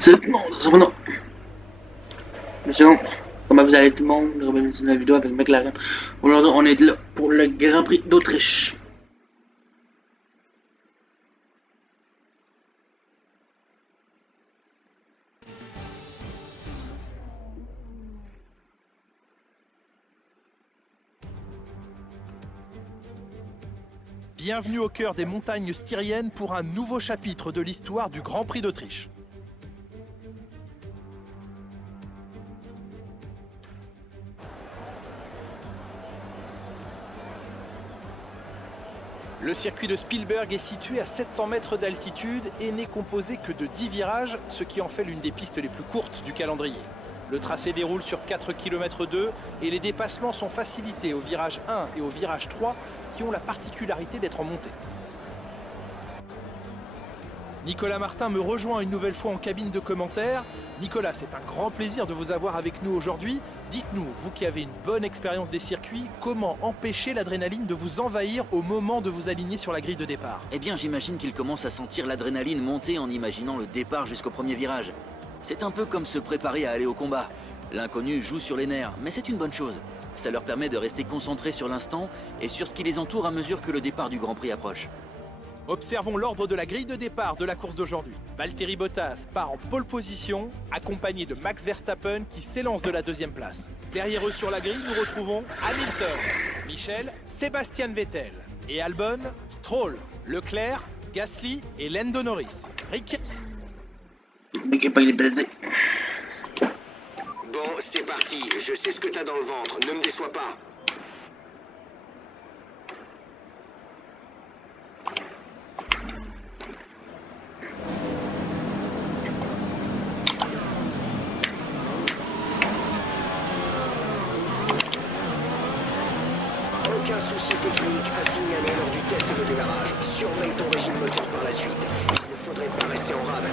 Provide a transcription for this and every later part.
Salut tout le monde, ça va non? Une seconde. Comment vous allez tout le monde? Bienvenue dans la vidéo avec McLaren. Aujourd'hui, on est là pour le Grand Prix d'Autriche. Bienvenue au cœur des montagnes styriennes pour un nouveau chapitre de l'histoire du Grand Prix d'Autriche. Le circuit de Spielberg est situé à 700 mètres d'altitude et n'est composé que de 10 virages, ce qui en fait l'une des pistes les plus courtes du calendrier. Le tracé déroule sur 4 km 2 et les dépassements sont facilités au virage 1 et au virage 3 qui ont la particularité d'être en montée. Nicolas Martin me rejoint une nouvelle fois en cabine de commentaires. Nicolas, c'est un grand plaisir de vous avoir avec nous aujourd'hui. Dites-nous, vous qui avez une bonne expérience des circuits, comment empêcher l'adrénaline de vous envahir au moment de vous aligner sur la grille de départ? Eh bien, j'imagine qu'il commence à sentir l'adrénaline monter en imaginant le départ jusqu'au premier virage. C'est un peu comme se préparer à aller au combat. L'inconnu joue sur les nerfs, mais c'est une bonne chose. Ça leur permet de rester concentrés sur l'instant et sur ce qui les entoure à mesure que le départ du Grand Prix approche. Observons l'ordre de la grille de départ de la course d'aujourd'hui. Valtteri Bottas part en pole position, accompagné de Max Verstappen qui s'élance de la deuxième place. Derrière eux sur la grille, nous retrouvons Hamilton, Michel, Sébastien Vettel et Albon, Stroll, Leclerc, Gasly et Lando Norris. Bon, c'est parti. Je sais ce que t'as dans le ventre. Ne me déçois pas. Aucun souci technique à signaler lors du test de démarrage. Surveille ton régime moteur par la suite. Il ne faudrait pas rester en rade.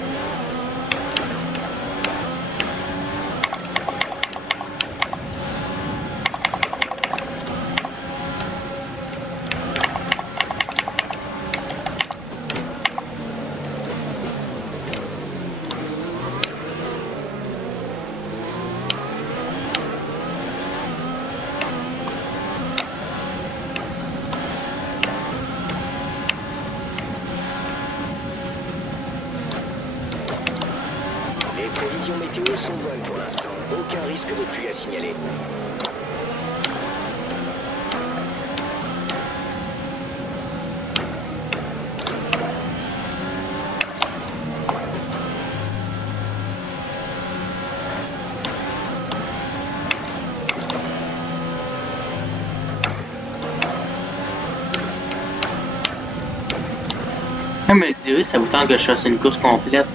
Les prévisions météo sont bonnes pour l'instant. Aucun risque de pluie à signaler. Ah, mais Thierry, ça vous tente que je fasse une course complète.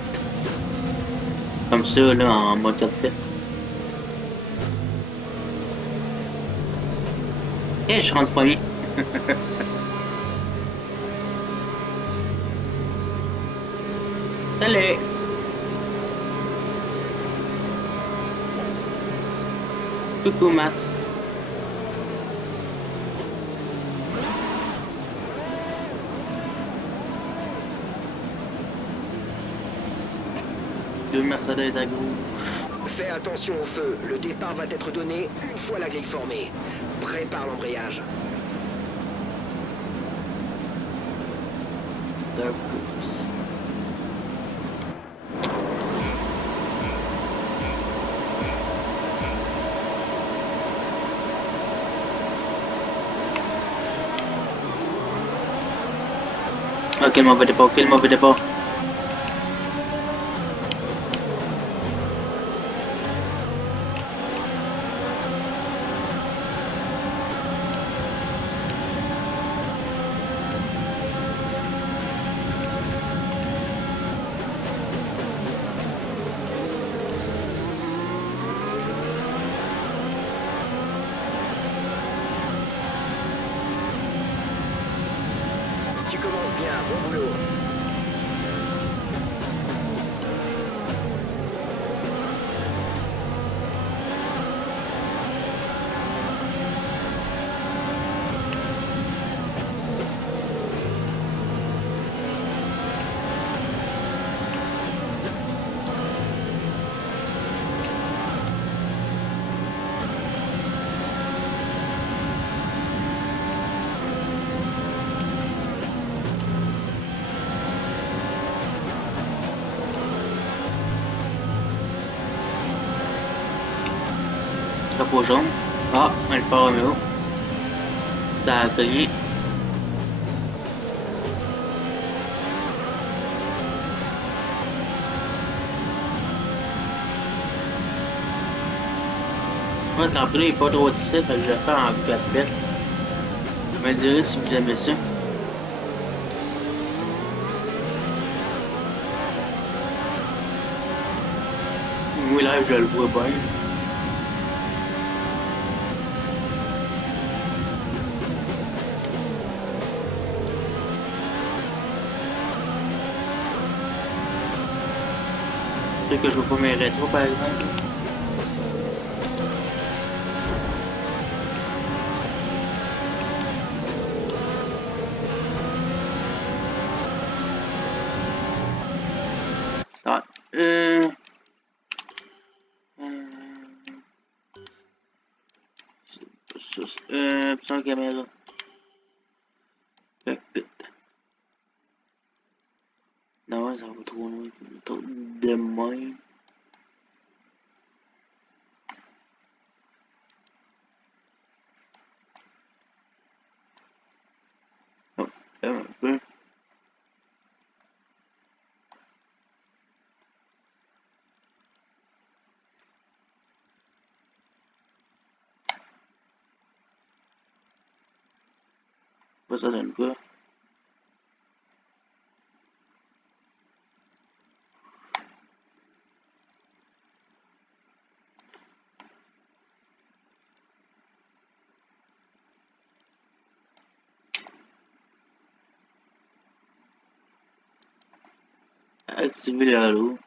Comme ça, là, en mode tête. Et je rentre premier. Salut! Coucou Max. Deux Mercedes à gros. Fais attention au feu. Le départ va être donné une fois la grille formée. Prépare l'embrayage. Dark Groups. Ok, le mauvais départ, ok, le mauvais départ. Tu commences bien, bon boulot. chapeau jaune. Ah, Alfa Romeo. Ça a cogné. Moi, ce rempli n'est pas trop difficile, fait que je vais le faire en 4 bêtes. Vous me direz si vous aimez ça. Oui, là, je le vois bien. Peut-être que je vois pas mes rétros, par exemple. Ah, option caméra. Cockpit. Non, ça va trop loin. Trop de même. Oh, un peu. Pas ça donne quoi. Activer le halo.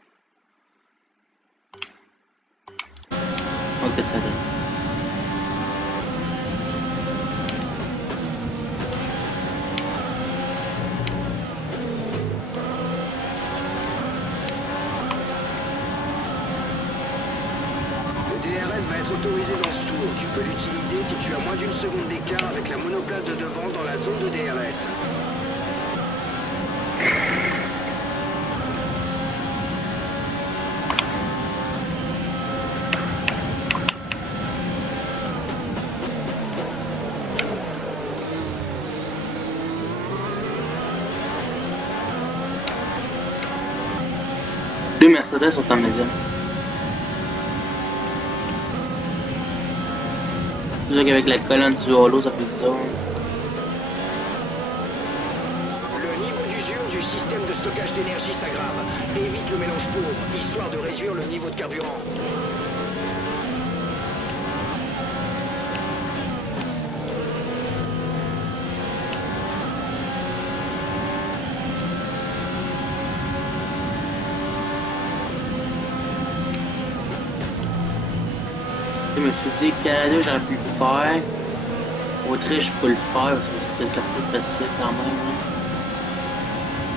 Ok, ça donne. Le DRS va être autorisé dans ce tour. Tu peux l'utiliser si tu as moins d'une seconde d'écart avec la monoplace de devant dans la zone de DRS. Deux Mercedes sont en maison. C'est sûr qu'avec la colonne du halo, ça fait bizarre. Le niveau d'usure du système de stockage d'énergie s'aggrave. Évite le mélange pauvre, histoire de réduire le niveau de carburant. Je me suis dit, Canada, j'aurais pu le faire. Autriche, je peux le faire parce que ça fait facile quand même.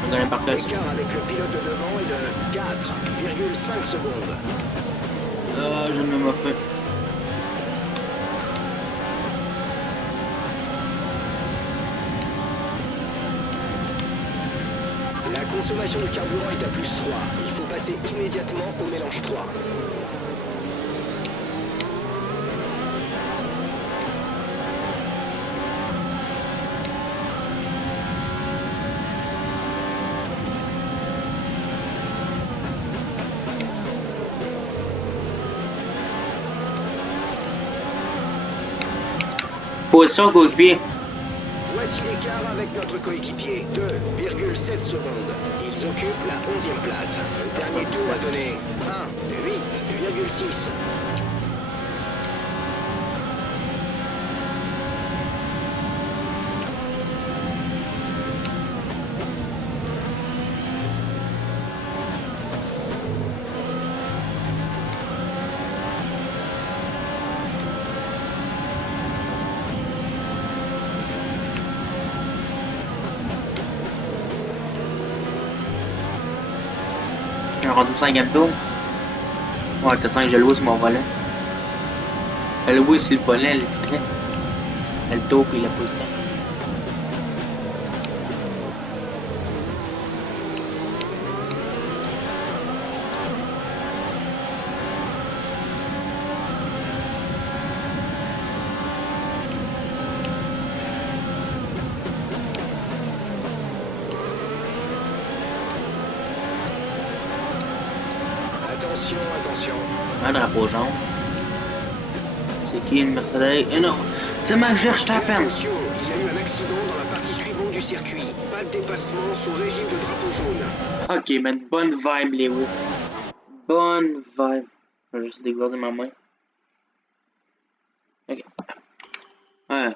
On gagne par cœur. L'écart avec le pilote de devant est de 4,5 secondes. Je ne me moque pas. La consommation de carburant est à plus 3. Il faut passer immédiatement au mélange 3. Position coéquipier. Voici l'écart avec notre coéquipier, 2,7 secondes. Ils occupent la 11e place. Le dernier tour a donné 1,8,6. On est rendu au 5e tour. Ouais, t'as 5 Louis sur mon volant. Louis sur le volant, elle est prête. Elle tourne et il la pose. Attention, attention. Un drapeau jaune. C'est qui une Mercedes? Eh non! C'est Max Verstappen! Fais attention, il y a eu un accident dans la partie suivante du circuit. Pas de dépassement sous régime de drapeau jaune. Ok, man, bonne vibe, Lewis. Bonne vibe. Je vais juste dégourdir ma main. Ok. Ouais.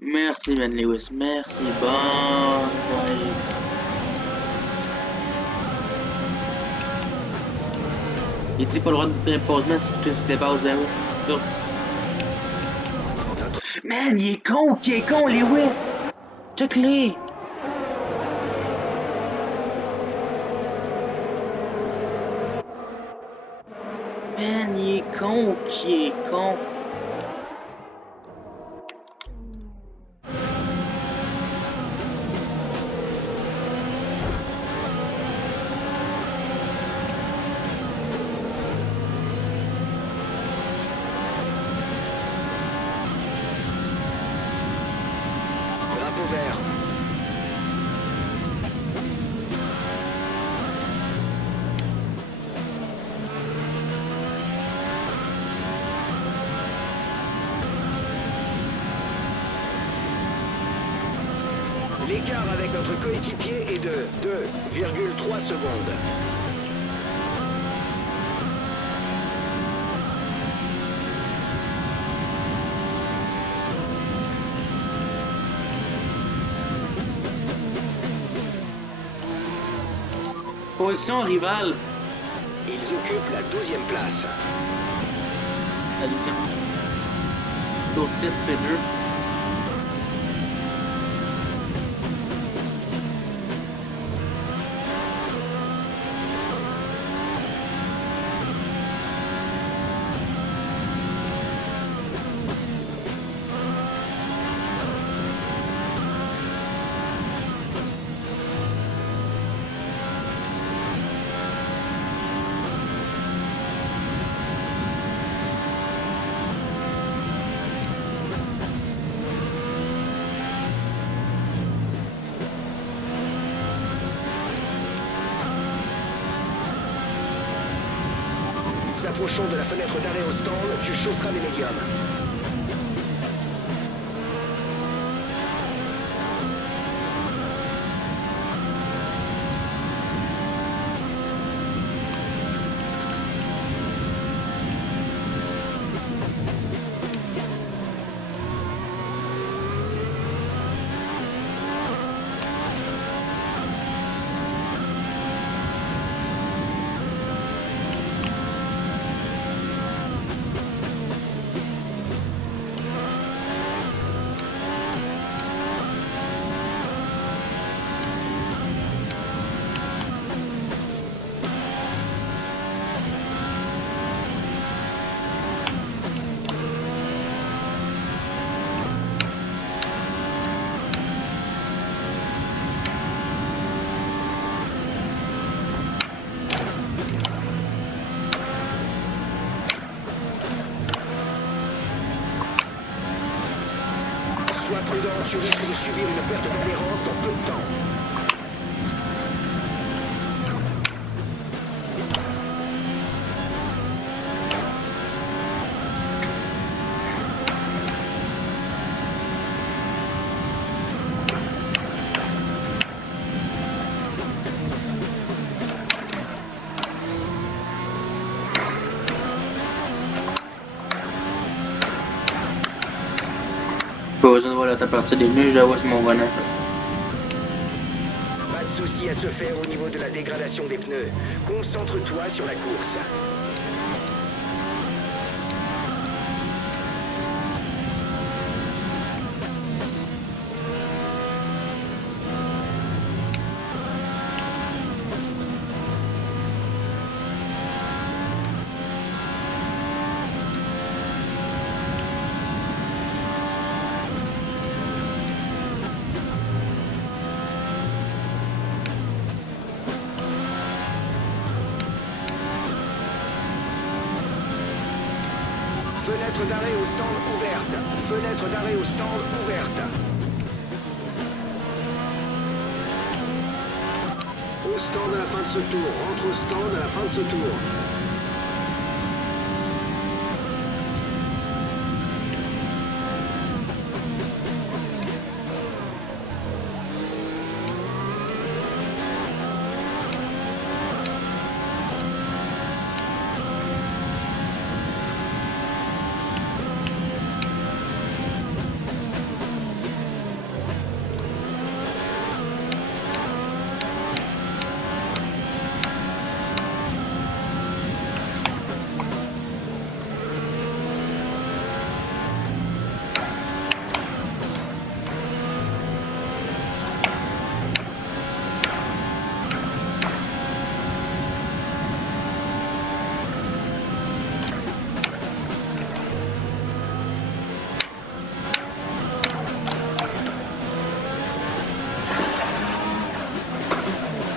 Merci, man, Lewis. Merci. Bonne vibe. Il dit pas le droit de dépassement si tu dépasses ben oui. Man, il est con, Lewis! Check-les! Man, il est con, qui est con? Drapeau vert. L'écart avec notre coéquipier est de 2,3 secondes. Position rivale. Ils occupent la 12e place. La 12e. Tour 6 P2. Nous approchons de la fenêtre d'arrêt au stand, tu chausseras les médiums. Sois prudent, tu risques de subir une perte d'adhérence dans peu de temps. Pas besoin de voir la partie des pneus, je la vois sur mon volant. Pas de souci à se faire au niveau de la dégradation des pneus. Concentre-toi sur la course. Fenêtre d'arrêt au stand ouverte. Fenêtre d'arrêt au stand ouverte. au stand à la fin de ce tour. Rentre au stand à la fin de ce tour.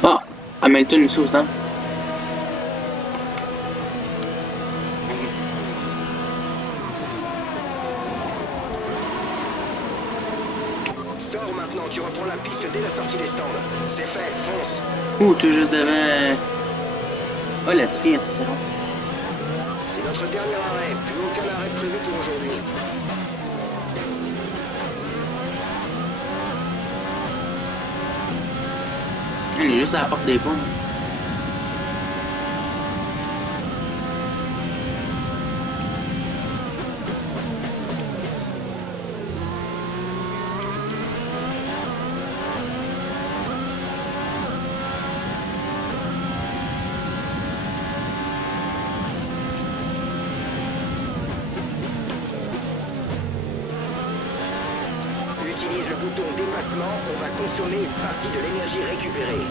Ah, Hamilton aussi au stand. Sors maintenant, tu reprends la piste dès la sortie des stands. C'est fait, fonce. Ouh, tout juste devant. Oh, la petite fille, ça c'est long. C'est notre dernier arrêt, plus aucun arrêt prévu pour aujourd'hui. Il est juste à la porte des ponts. Utilise le bouton dépassement, on va consommer une partie de l'énergie récupérée.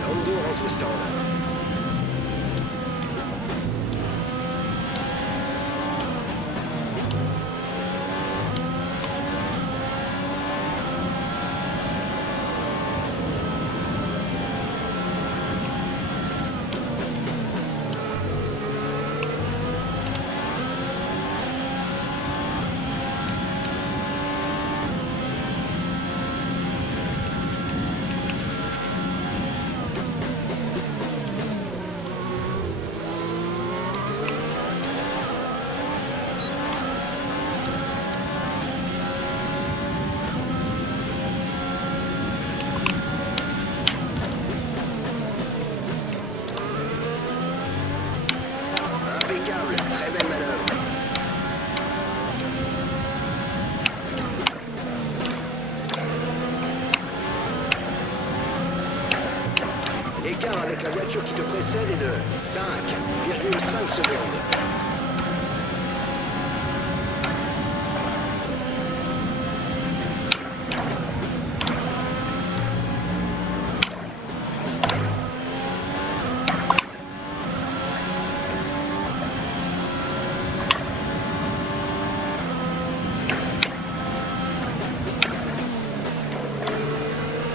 Lando rentre au stand. Impeccable, très belle manœuvre. L'écart avec la voiture qui te précède est de 5,5 secondes.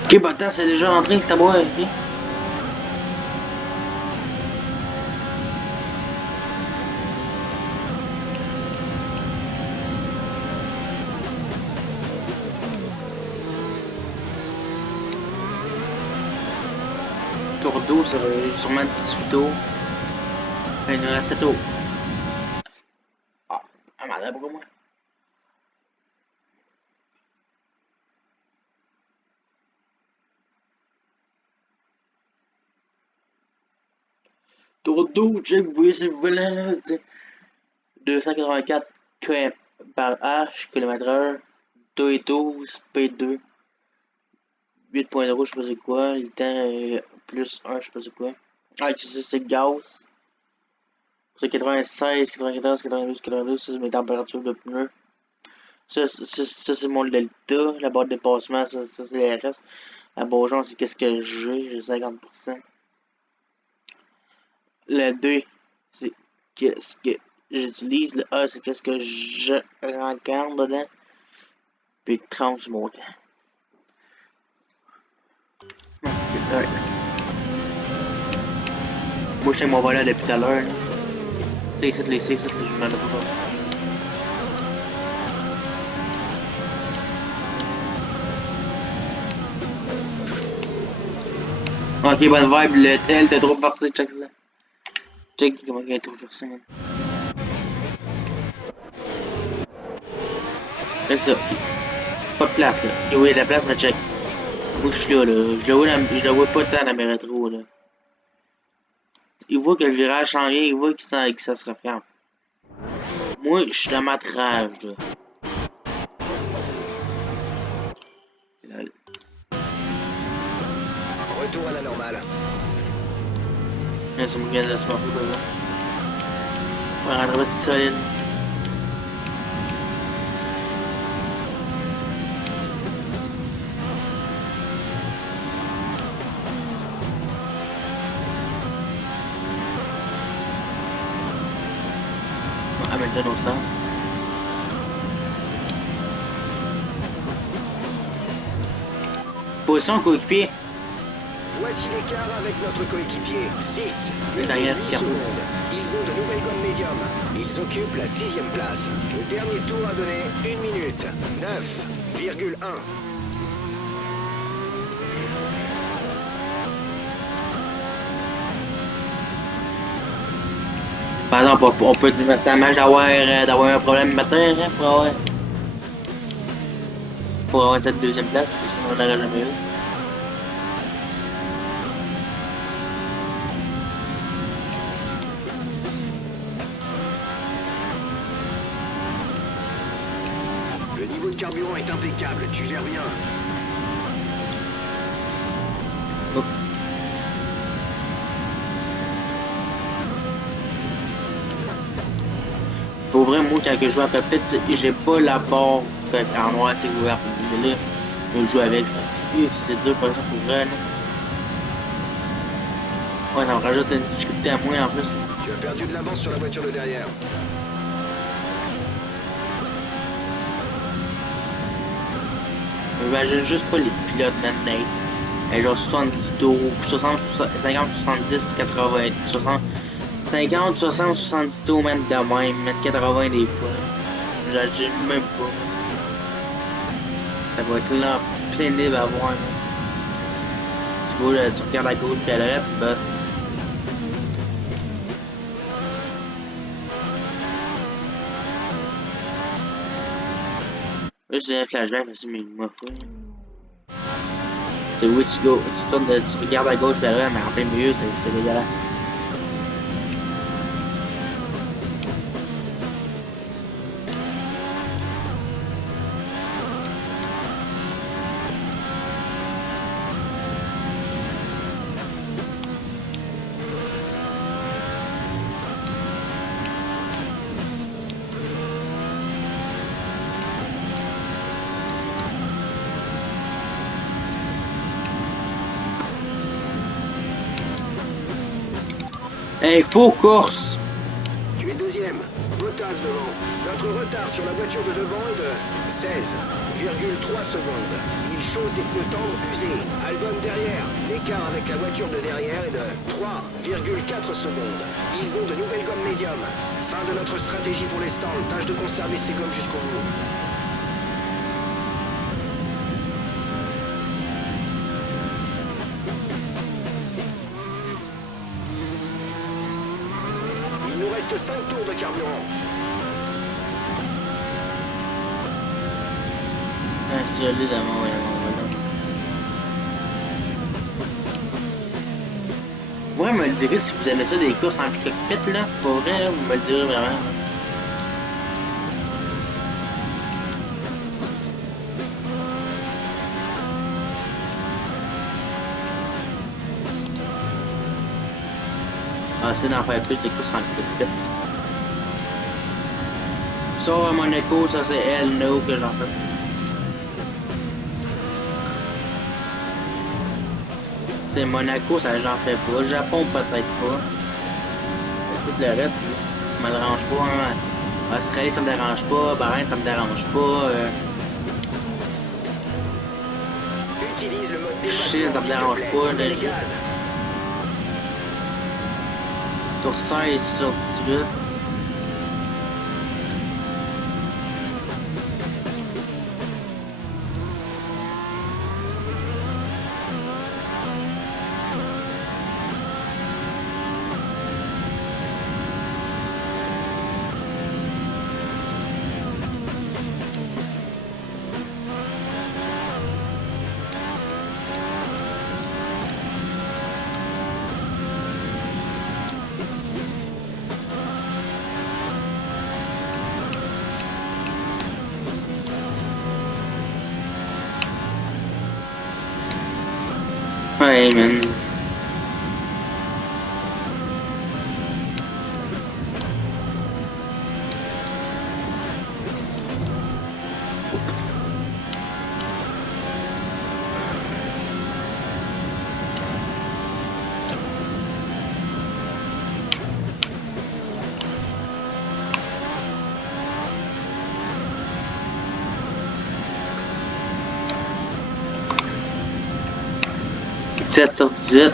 Ok, Bottas c'est déjà rentré, t'as beau, ok. Tour 12, ça va sûrement 18 tours. Il nous reste 7 tours. Ah, malade, pourquoi moi? Tour 12, check, vous voyez si vous voulez, là, 284 km par H, km/h, 2 et 12, P2, 8.0, je sais pas c'est quoi, le temps plus 1, je sais pas c'est quoi. Ah, c'est le gaz. C'est 96, 94, 92, 92, ça c'est mes températures de pneus. Ça c'est mon delta, la barre de dépassement, ça c'est les RS. La Beaujon, c'est qu'est-ce que j'ai 50%. Le D, c'est qu'est-ce que j'utilise. Le A, c'est qu'est-ce que je rencontre dedans. Puis le 30, c'est mon temps. Ok, ça va être là. Moi, je sais mon volant depuis tout à l'heure. Les sites, je m'en ai pas. Ok, bonne vibe, le tel, t'as trop forcé, check ça. Check comment il est trop forcé, man. Check ça. Pas de place, là. Il y a de la place, mais check. Moi, je suis là, là. Je le vois pas tant dans mes rétros, là. Il voit que le virage s'en vient, il voit que ça se referme. Moi, je suis dans ma trage, là. Retour à la normale. Ça me vient de se faire foutre, là. On va rentrer aussi solide. Ah, maintenant, on s'en. Position coéquipier. Voici l'écart avec notre coéquipier. 6,8 Derrière, secondes. Ils ont de nouvelles gommes médium. Ils occupent la 6e place. Le dernier tour a donné 1 minute. 9,1. Par exemple, on peut dire ça match d'avoir un problème matin, hein, pour avoir cette deuxième place, parce qu'on l'aurait jamais eu. Le niveau de carburant est impeccable. Tu gères bien. Oh. Pour vrai, moi, quand je joue à Puppet, j'ai pas la barre en noir assez ouverte. Mais là, je joue avec. C'est dur, par exemple, pour vrai. Là. Ouais, ça me rajoute une difficulté à moi en plus. Tu as perdu de l'avance sur la voiture de derrière. J'imagine juste pas les pilotes maintenant. Genre 70 tours, 60, 50, 70, 80, 60, 50, 60, 70 tours, man, de même, mettre 80 des fois. J'imagine même pas. Ça va être là, plein libre à voir. Tu vois, là, tu regardes la gauche puis à droite, bah. Là, je dirais flashback, mais c'est mes fou. C'est oui, tu tournes, tu regardes à gauche vers là, mais en plein milieu, c'est dégueulasse. Hey, faux course! Tu es deuxième. Bottas devant. Notre retard sur la voiture de devant est de 16,3 secondes. Il chausse des pneus tendres usés. Albon derrière. L'écart avec la voiture de derrière est de 3,4 secondes. Ils ont de nouvelles gommes médium. Fin de notre stratégie pour les stands. Tâche de conserver ces gommes jusqu'au bout. Il nous reste 5 tours de carburant. Ah, c'est joli dans mon volant. Moi, me le direz si vous aimez ça des courses en cockpit, là. Pour vrai, vous me le direz vraiment. Ah, c'est d'en faire plus de courses en cockpit. Ça, à Monaco, ça c'est El No que j'en fais. C'est Monaco, ça j'en fais pas. Japon, peut-être pas. Tout le reste, ça me dérange pas. Hein. Australie, ça me dérange pas. Bahreïn, ça me dérange pas. Utilise le mode Chine, ça me dérange pas. Tour 16 sur 18. Ouais, man. Sept sur 18.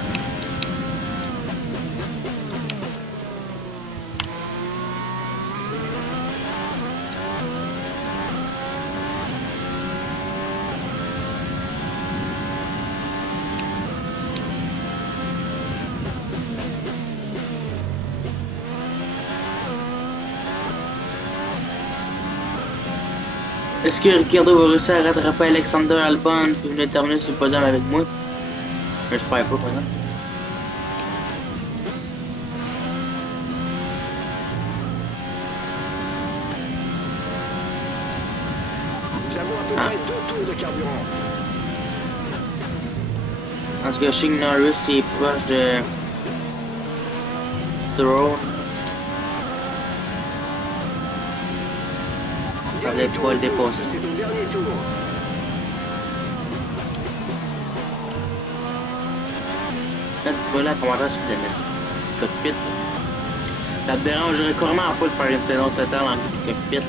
Est-ce que Ricciardo va réussir à rattraper Alexander Albon pour venir terminer sur le podium avec moi? J'espère pas, par exemple. Nous avons à peu près 2 tours de carburant. En tout cas, Shane Norris est proche de Stroll. Ça va pas le dépasser. C'est ton dernier tour. Là, tu vois là, commentaire sur le cockpit. Ça te dérangerait carrément pas de faire une saison totale en cockpit. Là.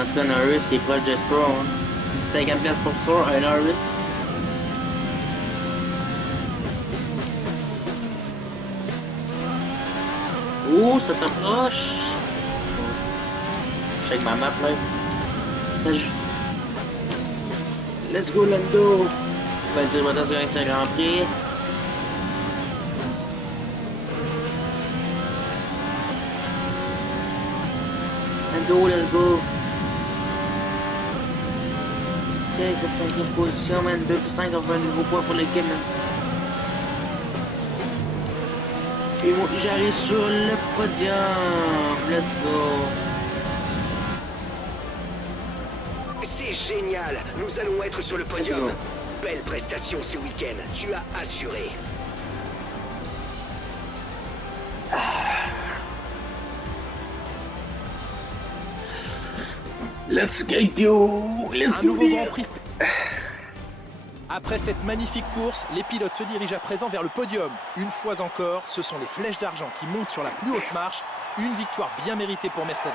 En tout cas, Norris est proche de Stroll. Hein. 50 places pour Stroll, un Norris. Oh, ça s'approche. Je check ma map là. Ça joue. Let's go Lando. 22 Bottas gagne un Grand Prix. Lando, let's go. Tiens, cette 5e position, man. 2 pour 5, ça va faire un nouveau point pour l'équipe, man. Et moi, j'arrive sur le podium. Let's go. C'est génial. Nous allons être sur le podium. Belle prestation ce week-end. Tu as assuré. Let's go. Let's Un go. nouveau Grand Prix. Après cette magnifique course, les pilotes se dirigent à présent vers le podium. Une fois encore, ce sont les flèches d'argent qui montent sur la plus haute marche. Une victoire bien méritée pour Mercedes.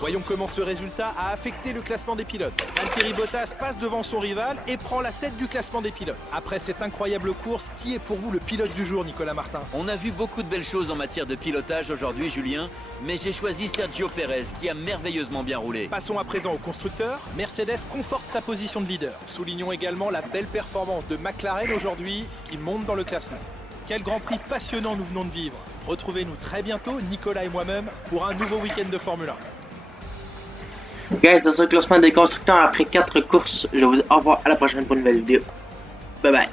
Voyons comment ce résultat a affecté le classement des pilotes. Valtteri Bottas passe devant son rival et prend la tête du classement des pilotes. Après cette incroyable course, qui est pour vous le pilote du jour, Nicolas Martin? On a vu beaucoup de belles choses en matière de pilotage aujourd'hui, Julien, mais j'ai choisi Sergio Pérez qui a merveilleusement bien roulé. Passons à présent au constructeur. Mercedes conforte sa position de leader. Soulignons également la belle performance de McLaren aujourd'hui qui monte dans le classement. Quel Grand Prix passionnant nous venons de vivre. Retrouvez-nous très bientôt, Nicolas et moi-même, pour un nouveau week-end de Formule 1. Guys, c'est ça le classement des constructeurs après 4 courses. Je vous dis au revoir à la prochaine pour une nouvelle vidéo. Bye bye.